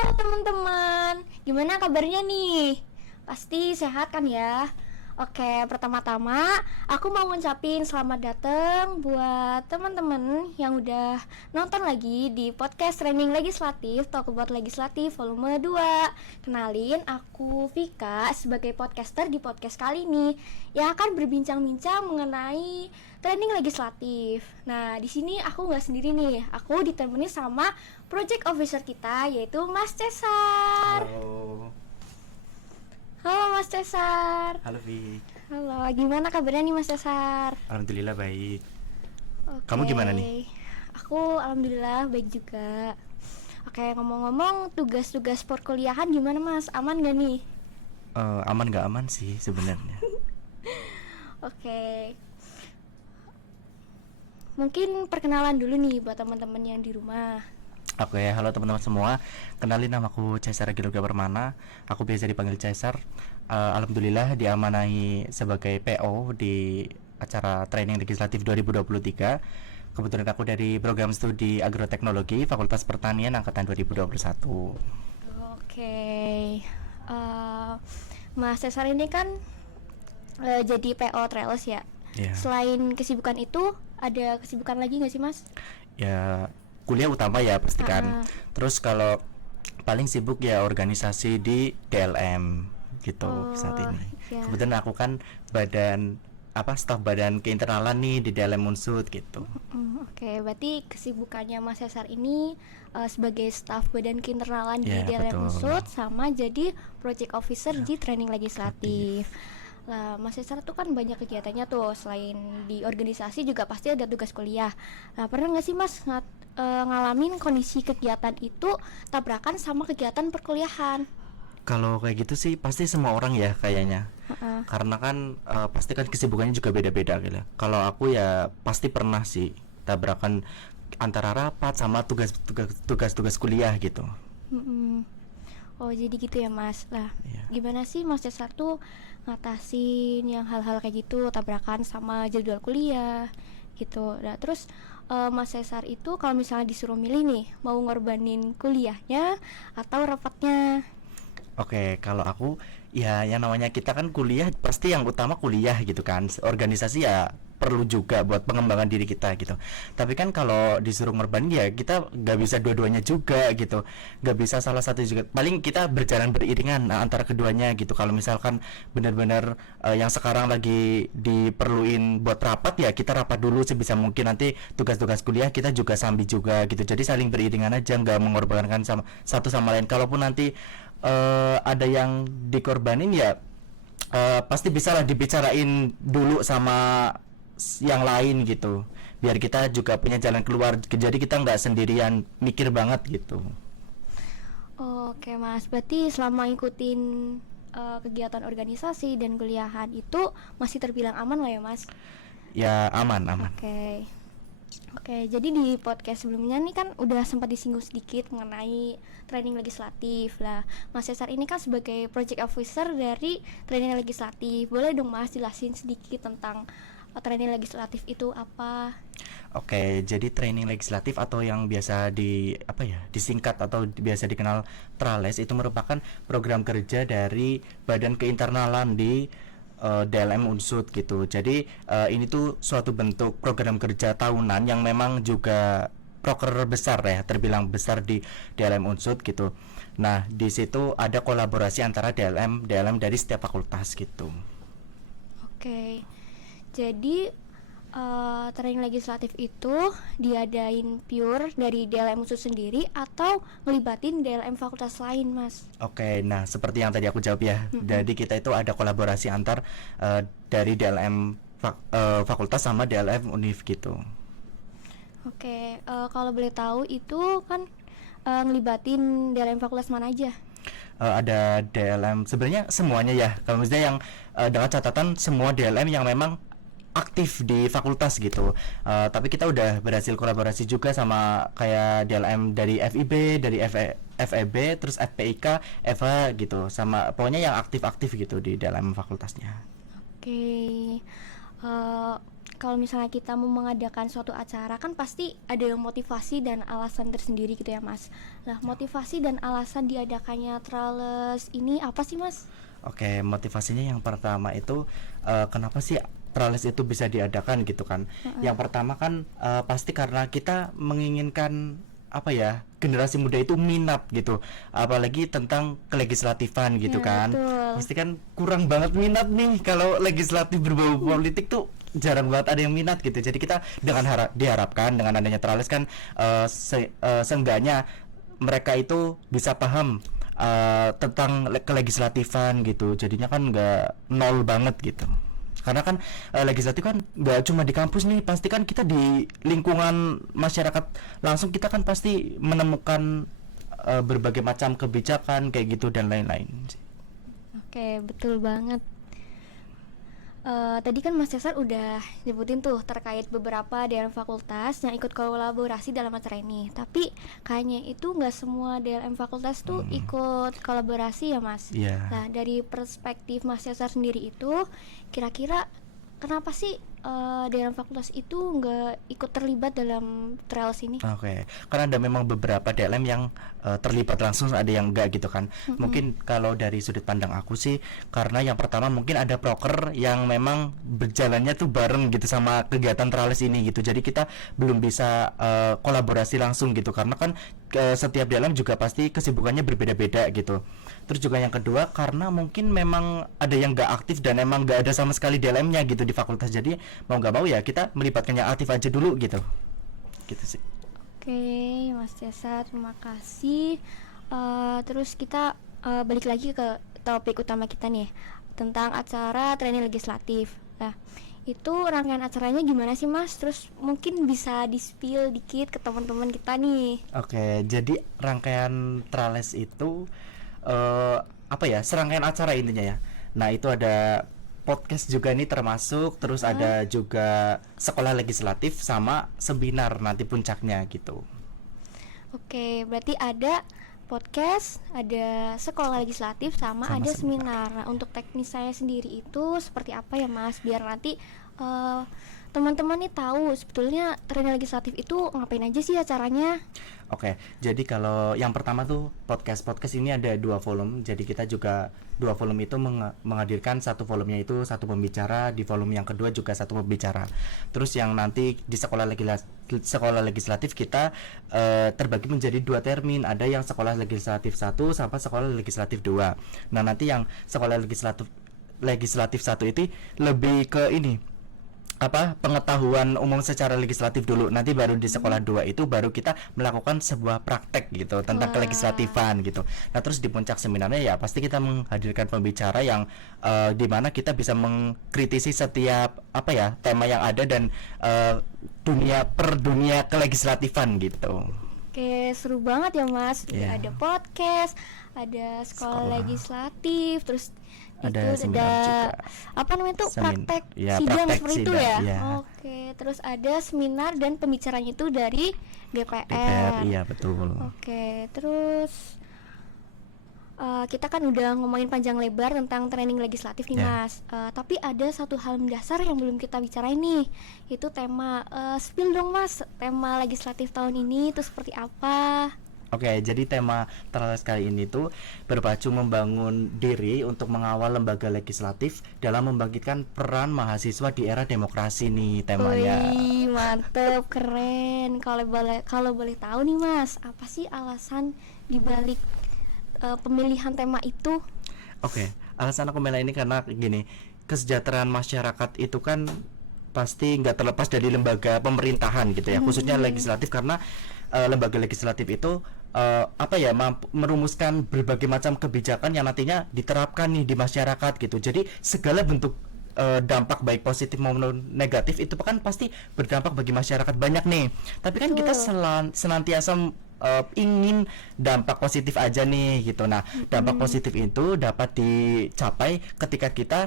Halo teman-teman, gimana kabarnya nih? Pasti sehat kan ya? Oke, pertama-tama aku mau ngucapin selamat datang buat teman-teman yang udah nonton lagi di podcast Training Legislatif Talk About Legislatif volume 2. Kenalin, aku Vika sebagai podcaster di podcast kali ini yang akan berbincang-bincang mengenai training legislatif. Nah, di sini aku nggak sendiri nih, aku ditemani sama project officer kita yaitu Mas Cesar. Halo. Halo Mas Cesar. Halo Vic. Halo, gimana kabarnya nih Mas Cesar? Alhamdulillah baik. Oke. Kamu gimana nih? Aku alhamdulillah baik juga. Oke, ngomong-ngomong tugas-tugas perkuliahan gimana Mas? Aman gak nih? Aman gak aman sih sebenarnya. Oke. Mungkin perkenalan dulu nih buat teman-teman yang di rumah. Oke, halo teman-teman semua. Kenalin, namaku Cesar Giloga Permana. Aku biasa dipanggil Cesar. Alhamdulillah diamanahi sebagai PO di acara Training Legislatif 2023. Kebetulan aku dari program studi Agroteknologi Fakultas Pertanian angkatan 2021. Oke. Mas Cesar ini kan jadi PO Trails ya. Ya. Selain kesibukan itu, ada kesibukan lagi nggak sih Mas? Ya, kuliah utama ya pastikan. Terus kalau paling sibuk ya organisasi di DLM gitu saat ini. Ya. Kebetulan aku kan staf badan keinteralan nih di DLM Unsud gitu. Oke, berarti kesibukannya Mas Cesar ini sebagai staf badan keinteralan di Ya, DLM betul. Unsud sama jadi project officer di training legislatif. Lah, Mas Cesar tuh kan banyak kegiatannya tuh, selain di organisasi juga pasti ada tugas kuliah. Nah, pernah nggak sih Mas ngalamin kondisi kegiatan itu tabrakan sama kegiatan perkuliahan? Kalau kayak gitu sih pasti semua orang ya kayaknya. Karena kan pasti kan kesibukannya juga beda-beda gitu. Kalau aku ya pasti pernah sih tabrakan antara rapat sama tugas kuliah gitu. Oh, jadi gitu ya Mas. Lah, Iya. gimana sih Mas Cesar tuh ngatasin yang hal-hal kayak gitu, tabrakan sama jadwal kuliah gitu. Nah, terus Mas Cesar itu kalau misalnya disuruh milih nih, mau ngorbanin kuliahnya atau rapatnya? Oke, kalau aku ya yang namanya kita kan kuliah pasti yang utama kuliah gitu kan. Organisasi ya perlu juga buat pengembangan diri kita gitu. Tapi kan kalau disuruh ngorbanin ya kita nggak bisa dua-duanya juga gitu. Nggak bisa salah satu juga. Paling kita berjalan beriringan antara keduanya gitu. Kalau misalkan benar-benar yang sekarang lagi diperluin buat rapat ya kita rapat dulu sebisa mungkin, nanti tugas-tugas kuliah kita juga sambil juga gitu. Jadi saling beriringan aja, nggak mengorbankan sama satu sama lain. Kalaupun nanti ada yang dikorbanin ya pasti bisa lah dibicarain dulu sama yang lain gitu, biar kita juga punya jalan keluar, jadi kita nggak sendirian mikir banget gitu. Oke Mas, berarti selama ngikutin kegiatan organisasi dan kuliahan itu masih terbilang aman lah ya Mas? Ya aman. Oke, jadi di podcast sebelumnya nih kan udah sempat disinggung sedikit mengenai training legislatif lah. Mas Cesar ini kan sebagai project officer dari training legislatif. Boleh dong Mas jelasin sedikit tentang training legislatif itu apa? Oke, jadi training legislatif atau yang biasa disingkat atau biasa dikenal TRALES itu merupakan program kerja dari Badan Keinteralan di DLM Unsud gitu. Jadi ini tuh suatu bentuk program kerja tahunan yang memang juga proker besar ya, terbilang besar di DLM Unsud gitu. Nah, di situ ada kolaborasi antara DLM dari setiap fakultas gitu. Oke, jadi training legislatif itu diadain pure dari DLM Unsud sendiri atau ngelibatin DLM fakultas lain Mas? Oke, nah seperti yang tadi aku jawab ya. Jadi kita itu ada kolaborasi antar dari DLM fakultas sama DLM Univ gitu. Oke, kalau boleh tahu itu kan ngelibatin DLM fakultas mana aja? Ada DLM sebenarnya semuanya ya. Kalau misalnya yang dengan catatan semua DLM yang memang aktif di fakultas gitu. Tapi kita udah berhasil kolaborasi juga sama kayak DLM dari FIB, dari FEB, terus FPIK, EVA gitu, sama pokoknya yang aktif-aktif gitu di DLM fakultasnya. Oke, kalau misalnya kita mau mengadakan suatu acara kan pasti ada yang motivasi dan alasan tersendiri gitu ya Mas. Nah, motivasi dan alasan diadakannya Trales ini apa sih Mas? Oke, motivasinya yang pertama itu kenapa sih Trales itu bisa diadakan gitu kan? Yang pertama kan pasti karena kita menginginkan apa ya, generasi muda itu minat gitu, apalagi tentang kelegislatifan gitu Ya, kan. betul. Pasti kan kurang banget minat nih kalau legislatif berbau politik tuh jarang banget ada yang minat gitu. Jadi kita dengan diharapkan dengan adanya Trales kan seenggaknya mereka itu bisa paham tentang kelegislatifan gitu. Jadinya kan nggak nol banget gitu. Karena kan legislatif kan nggak cuma di kampus nih, pasti kan kita di lingkungan masyarakat langsung kita kan pasti menemukan berbagai macam kebijakan kayak gitu dan lain-lain. Oke, betul banget. Tadi kan Mas Cesar udah nyebutin tuh terkait beberapa DLM fakultas yang ikut kolaborasi dalam acara ini. Tapi kayaknya itu nggak semua DLM fakultas tuh ikut kolaborasi ya Mas. Iya. Nah, dari perspektif Mas Cesar sendiri itu, kira-kira kenapa sih DLM fakultas itu nggak ikut terlibat dalam trials ini? Oke, karena ada memang beberapa DLM yang terlibat langsung, ada yang enggak gitu kan. Mungkin kalau dari sudut pandang aku sih, karena yang pertama mungkin ada proker yang memang berjalannya tuh bareng gitu sama kegiatan Trales ini gitu. Jadi kita belum bisa kolaborasi langsung gitu, karena kan setiap DLM juga pasti kesibukannya berbeda-beda gitu. Terus juga yang kedua karena mungkin memang ada yang nggak aktif dan emang nggak ada sama sekali DLM-nya gitu di fakultas. Jadi mau nggak mau ya kita melibatkan yang aktif aja dulu gitu. Gitu sih. Oke, Mas Cesar, terima kasih. Terus kita balik lagi ke topik utama kita nih tentang acara training legislatif. Nah, itu rangkaian acaranya gimana sih Mas? Terus mungkin bisa di-spill dikit ke teman-teman kita nih. Oke, jadi rangkaian Trales itu apa ya, serangkaian acara intinya ya. Nah itu ada podcast juga nih termasuk, terus ada juga sekolah legislatif sama seminar nanti puncaknya gitu. Oke, berarti ada podcast, ada sekolah legislatif, sama Sama ada seminar. seminar. Nah, untuk teknis saya sendiri itu seperti apa ya Mas? Biar nanti teman-teman nih tahu sebetulnya training legislatif itu ngapain aja sih acaranya. Oke, jadi kalau yang pertama tuh podcast ini ada 2 volume. Jadi kita juga 2 volume itu menghadirkan satu volumenya itu satu pembicara, di volume yang kedua juga satu pembicara. Terus yang nanti di sekolah legislatif kita terbagi menjadi 2 termin. Ada yang sekolah legislatif 1 sama sekolah legislatif 2. Nah, nanti yang sekolah legislatif 1 itu lebih ke ini, apa, pengetahuan umum secara legislatif dulu. Nanti baru di sekolah 2 itu baru kita melakukan sebuah praktek gitu tentang Wah. kelegislatifan gitu. Nah, terus di puncak seminarnya ya pasti kita menghadirkan pembicara yang di mana kita bisa mengkritisi setiap apa ya tema yang ada dan dunia kelegislatifan gitu. Oke, seru banget ya Mas. Iya. Ada podcast, ada sekolah legislatif, terus Ada itu seminar ada juga. apa namanya itu, praktek Ya, sidang praktek seperti itu sidang, ya. iya. Oke, terus ada seminar dan pembicaranya itu dari DPR. DPR, iya betul. Oke, terus kita kan udah ngomongin panjang lebar tentang training legislatif nih Ya. Mas. Tapi ada satu hal mendasar yang belum kita bicarain nih. Itu tema, spill dong Mas, tema legislatif tahun ini itu seperti apa? Oke, jadi tema Trales kali ini tuh berpacu membangun diri untuk mengawal lembaga legislatif dalam membangkitkan peran mahasiswa di era demokrasi nih temanya. Wih, mantep, keren. Kalau boleh tahu nih Mas, apa sih alasan dibalik pemilihan tema itu? Oke, alasan aku milih ini karena gini, kesejahteraan masyarakat itu kan pasti nggak terlepas dari lembaga pemerintahan gitu ya, khususnya legislatif, karena lembaga legislatif itu apa ya, merumuskan berbagai macam kebijakan yang nantinya diterapkan nih di masyarakat gitu. Jadi segala bentuk dampak baik positif maupun negatif itu kan pasti berdampak bagi masyarakat banyak nih. Tapi kan kita senantiasa ingin dampak positif aja nih gitu. Nah, dampak positif itu dapat dicapai ketika kita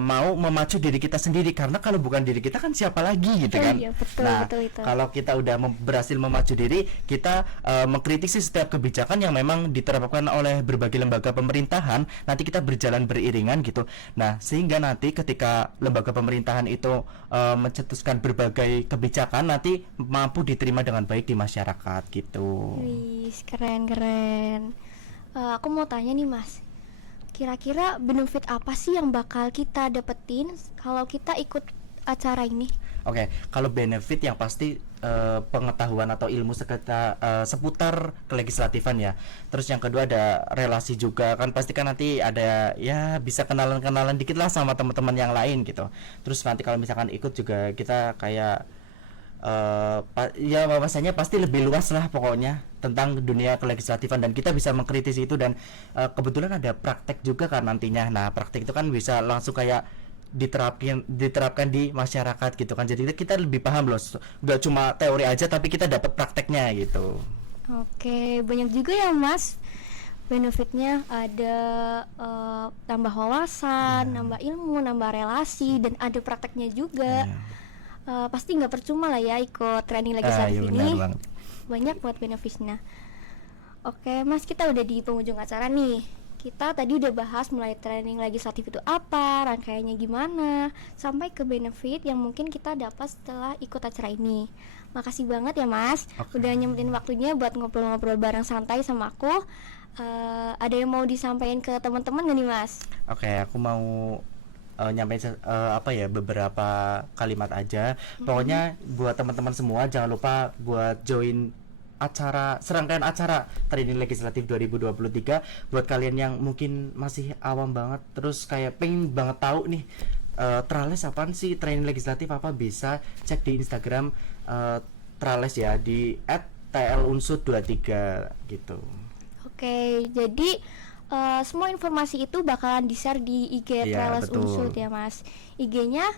mau memacu diri kita sendiri, karena kalau bukan diri kita kan siapa lagi gitu Oh kan. iya, betul, Nah, betul itu. kalau kita udah berhasil memacu diri, kita mengkritisi setiap kebijakan yang memang diterapkan oleh berbagai lembaga pemerintahan, nanti kita berjalan beriringan gitu. Nah, sehingga nanti ketika lembaga pemerintahan itu mencetuskan berbagai kebijakan, nanti mampu diterima dengan baik di masyarakat gitu. Wih, keren-keren. Aku mau tanya nih Mas, kira-kira benefit apa sih yang bakal kita dapetin kalau kita ikut acara ini? Oke, kalau benefit yang pasti pengetahuan atau ilmu seputar kelegislatifan ya. Terus yang kedua ada relasi juga, kan pasti kan nanti ada ya bisa kenalan-kenalan dikit lah sama teman-teman yang lain gitu. Terus nanti kalau misalkan ikut juga kita kayak ya wawasannya pasti lebih luas lah pokoknya tentang dunia kelegislatifan, dan kita bisa mengkritisi itu, dan kebetulan ada praktek juga kan nantinya. Nah, praktek itu kan bisa langsung kayak diterapkan di masyarakat gitu kan, jadi kita lebih paham loh, nggak cuma teori aja tapi kita dapat prakteknya gitu. Oke, banyak juga ya Mas benefitnya, ada tambah wawasan, nambah ilmu, nambah relasi, dan ada prakteknya juga. Pasti nggak percuma lah ya ikut training legislatif Iya benar ini, banget. banyak buat benefitnya. Oke Mas, kita udah di penghujung acara nih. Kita tadi udah bahas mulai training legislatif itu apa, rangkaiannya gimana, sampai ke benefit yang mungkin kita dapat setelah ikut acara ini. Makasih banget ya Mas, udah nyempetin waktunya buat ngobrol-ngobrol bareng santai sama aku. Ada yang mau disampaikan ke teman-teman gak nih Mas? Oke, aku mau nyampein apa ya, beberapa kalimat aja. Pokoknya buat teman-teman semua jangan lupa buat join serangkaian acara training legislatif 2023. Buat kalian yang mungkin masih awam banget terus kayak pengen banget tahu nih Trales apaan sih, training legislatif apa, bisa cek di Instagram Trales ya, di @tlunsud23 gitu. Oke, jadi semua informasi itu bakalan di-share di IG Iya, Trales betul. Unsud ya Mas. IG-nya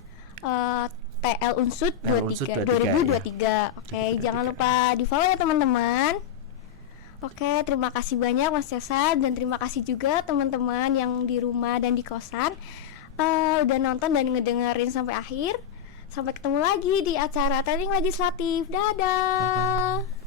TL Unsud Unsud 23 23, 2023. Oke, jangan lupa di-follow ya teman-teman. Oke, terima kasih banyak Mas Cesar, dan terima kasih juga teman-teman yang di rumah dan di kosan udah nonton dan ngedengerin sampai akhir. Sampai ketemu lagi di acara training legislatif. Dadah.